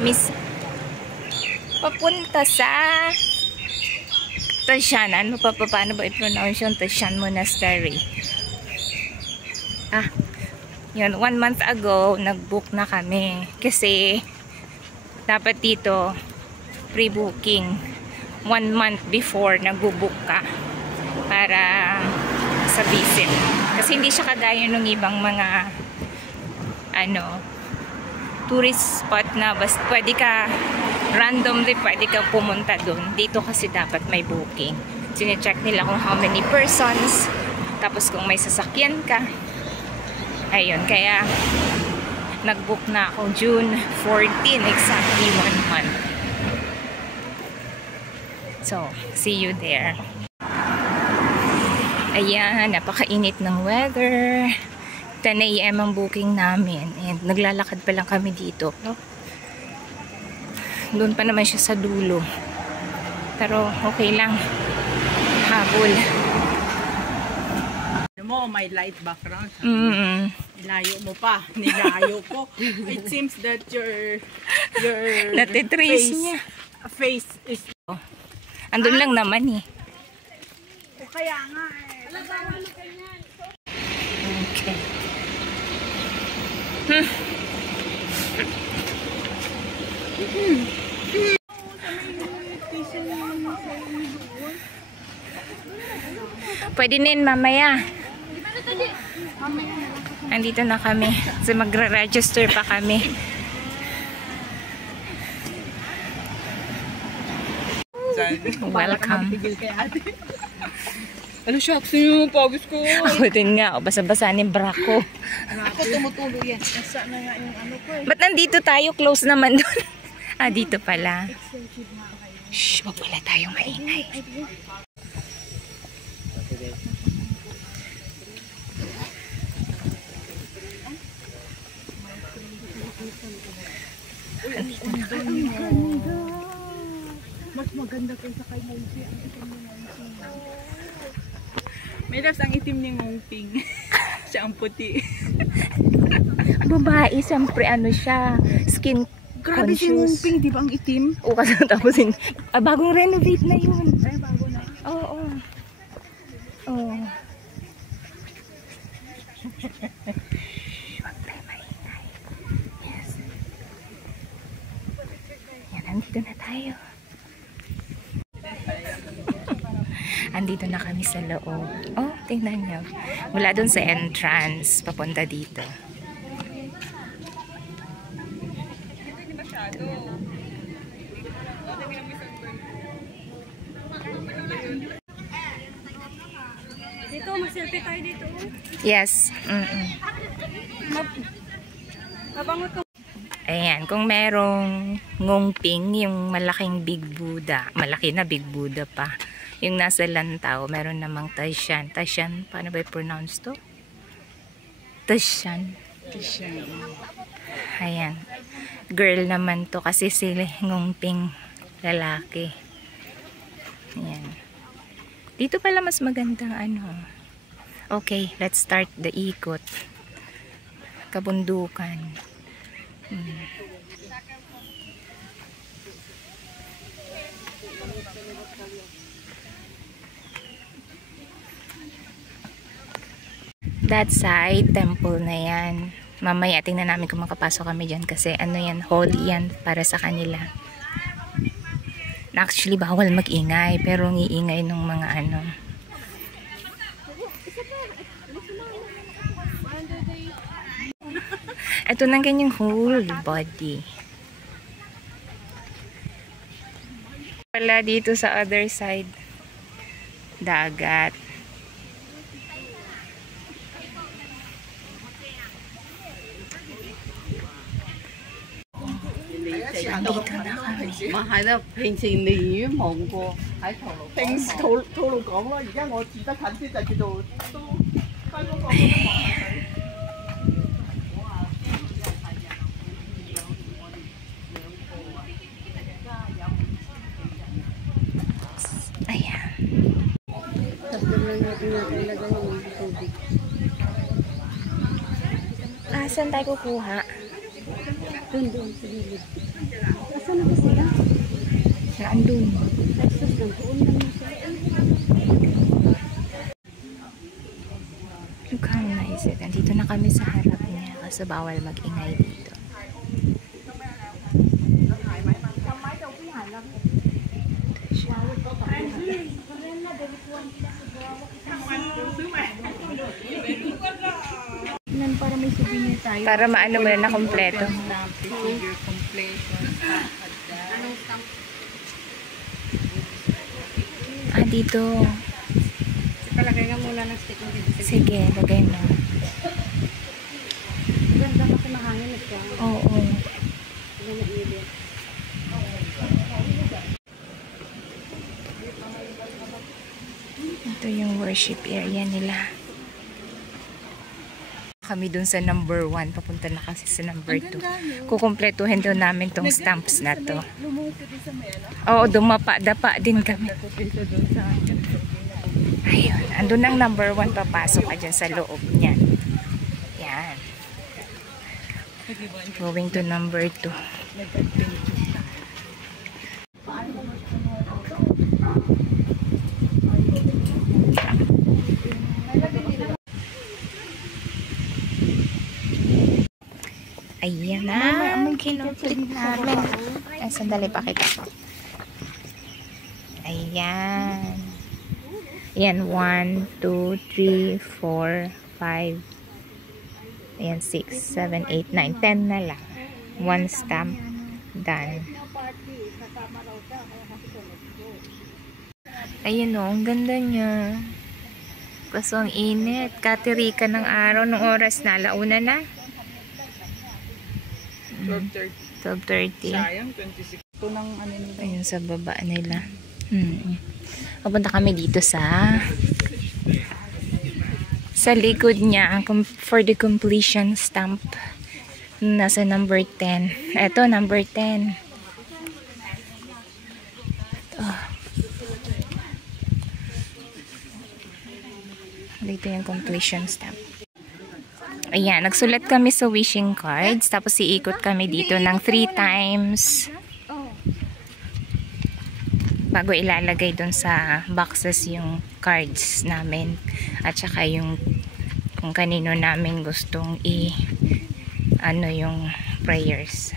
kami papunta sa Taishan. Ano pa, paano ba i-pronounce yung Taishan Monastery? Yun, 1 month ago, nag-book na kami. Kasi, dapat dito, pre-booking. 1 month before, nag-book ka. Para sa visit. Kasi hindi siya kagaya ng ibang mga, tourist spot na basta pwede ka, randomly pwede ka pumunta dun. Dito kasi dapat may booking. Sine-check nila kung how many persons. Tapos kung may sasakyan ka. Ayun, kaya nag-book na ako June 14, exactly 1 month. So, see you there. Ayan, napakainit ng weather. 10 AM ang booking namin. And naglalakad pa lang kami dito. Doon pa naman siya sa dulo. Pero okay lang. Habol. Mo, may light background. Nilayo mo pa. Nilayo ko. It seems that your natitrace niya. Face is... Andun lang naman eh. O kaya nga eh. Okay. Pwede din mamaya. Andito na kami. So magre-register pa kami. Welcome. Ano siya? Gusto niyo yung pagos ko? Ako din nga. Basa-basa ni bra ko. Ako tumutulo yan. Nasa na nga yung ano ko eh. Ba't nandito tayo? Close naman doon. Dito pala. Shh, wag pala tayong maingay. Andito na kami. Mas maganda kaysa kay Monsi. Ang itim ni Monsi. May loves ang itim ni Ngongping. Siya ang puti. Babae, siyempre siya. Skin Grabe si Ngongping, di ba ang itim? O kasi tapos bagong renovate na yun. Ay, bago na. Oo. Oo. Huwag tayo maingay. Yes. Yan, andito na tayo. Andito na kami sa loob. Oh, tingnan nyo. Mula dun sa entrance, papunta dito. Dito, mag-selfie tayo dito. Yes. Mabangot ko. Ayan, kung merong Ngongping, yung malaking Big Buddha, malaki na Big Buddha pa, yung nasa Lantaw, meron namang Taishan. Taishan, paano ba i-pronounce to? Taishan. Taishan. Ayan. Girl naman to kasi si Ngongping lalaki. Ayan. Dito pala mas magandang Okay, let's start the ikot. Kabundukan. That side, temple na yan. Mamaya tingnan namin kung makapasok kami dyan kasi yan, holy yan para sa kanila. Actually, bawal mag-ingay pero ngiingay ng mga Ito ng kanyang whole body. Wala dito sa other side. Dagat. Nandito na kami. 我喺度平時離遠望過喺吐露港。平時吐露港咯，而家我住得近啲就叫做都翻嗰個。Ayan. Saan tayo kukuha? Doon sa gilid. Asan na ba sila? Nandun. Texas lang. Doon lang mo sila. Look how nice it. Nandito na kami sa harap niya kasi bawal mag-ingay dito. Para may souvenir tayo. Para maano mo na kompleto. Ah, dito. Palagay nga muna ng stick mo dito. Sige, lagay mo. Ganda kasi mahangin ito. Oo. Ganda init. Ito yung worship area nila. Kami dun sa number 1. Papunta na kasi sa number 2. Kukumpletuhin daw namin tong stamps na to. Oo, dapa din kami. Ayun, andun ang number 1. Papasok ka dyan sa loob niya. Yan. Going to number 2. Ayan na, kinumplete namin. Ay, sandali, pakita ko. Ayan. Ayan, 1, 2, 3, 4, 5. Ayan, 6, 7, 8, 9, 10 na lang. 1 stamp. Done. Ayun o, ang ganda niya. Kaso ang init. Katirika ng araw ng oras na. Alauna na. 12:30. Sayang, 26. Ito ng ano nila. Ayun sa baba nila. Papunta kami dito sa likod niya for the completion stamp. Nasa number 10. Ito, number 10. Dito yung completion stamp. Ayan, nagsulat kami sa wishing cards. Tapos iikot kami dito ng 3 times. Bago ilalagay dun sa boxes yung cards namin. At saka yung kung kanino namin gustong yung prayers.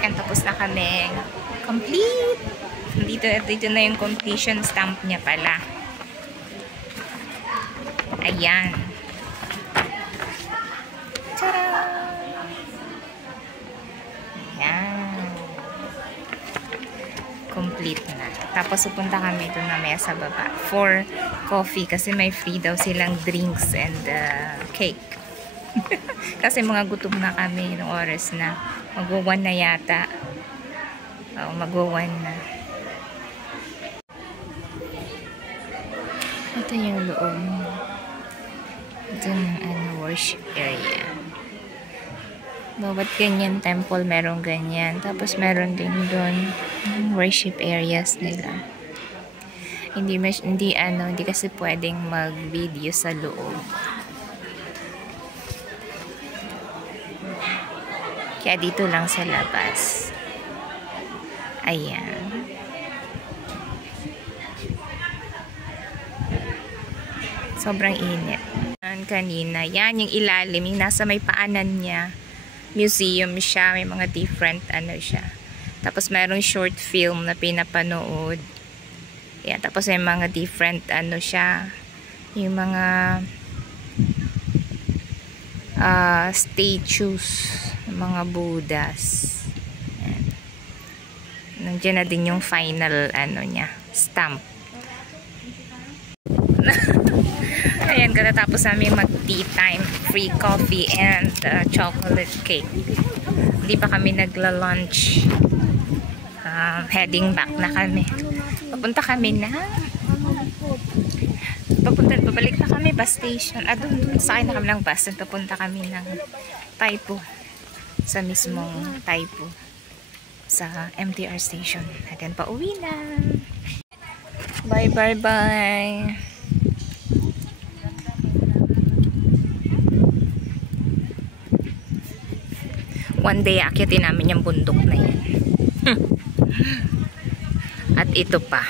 And tapos na kami. Complete! Dito na yung completion stamp niya pala. Ayan. Ayan. Complete na. Tapos pupunta kami doon mamaya sa baba for coffee kasi may free daw silang drinks and cake. Kasi mga gutom na kami ng oras na. Mag-1 na yata. Oo, mag-1 na. Ito yung loob. Ito yung worship area. Bawat ganyan temple meron ganyan. Tapos meron din doon worship areas nila. Hindi kasi pwedeng mag-video sa loob. Kaya dito lang sa labas. Ayan. Sobrang init. Kanina. Yan yung ilalim. Yung nasa may paanan niya. Museum siya. May mga different siya. Tapos mayroong short film na pinapanood. Yan. Tapos may mga different siya. Yung mga statues. Mga Buddhas. Yan. Nandiyan na din yung final niya. Stamp. Ayan, katatapos namin mag-tea time, free coffee and chocolate cake. Hindi pa kami nagla-lunch. Heading back na kami. Pabalik na kami bus station. Doon sakay na kami ng bus. Papunta kami ng Taipo. Sa mismong Taipo. Sa MTR station. At yan, pauwi na. Bye. One day, akyatin namin yung bundok na yan. At ito pa.